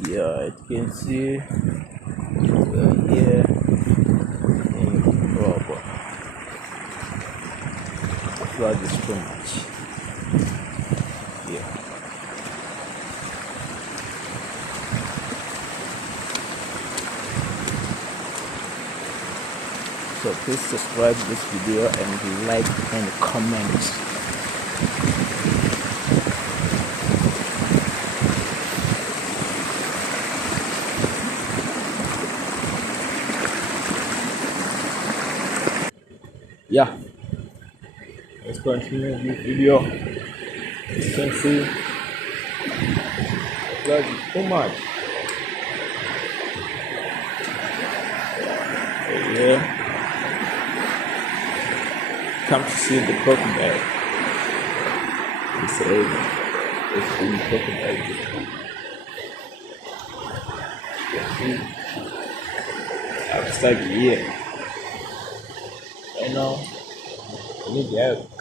Yeah, you can see here in Robo. Flood is too much. Yeah. So please subscribe this video and like and comment. Yeah, let's continue this video. You can see the flood is too much. Yeah, come to see the crocodile. It's been crocodile. You can see outside here. I know. I need help.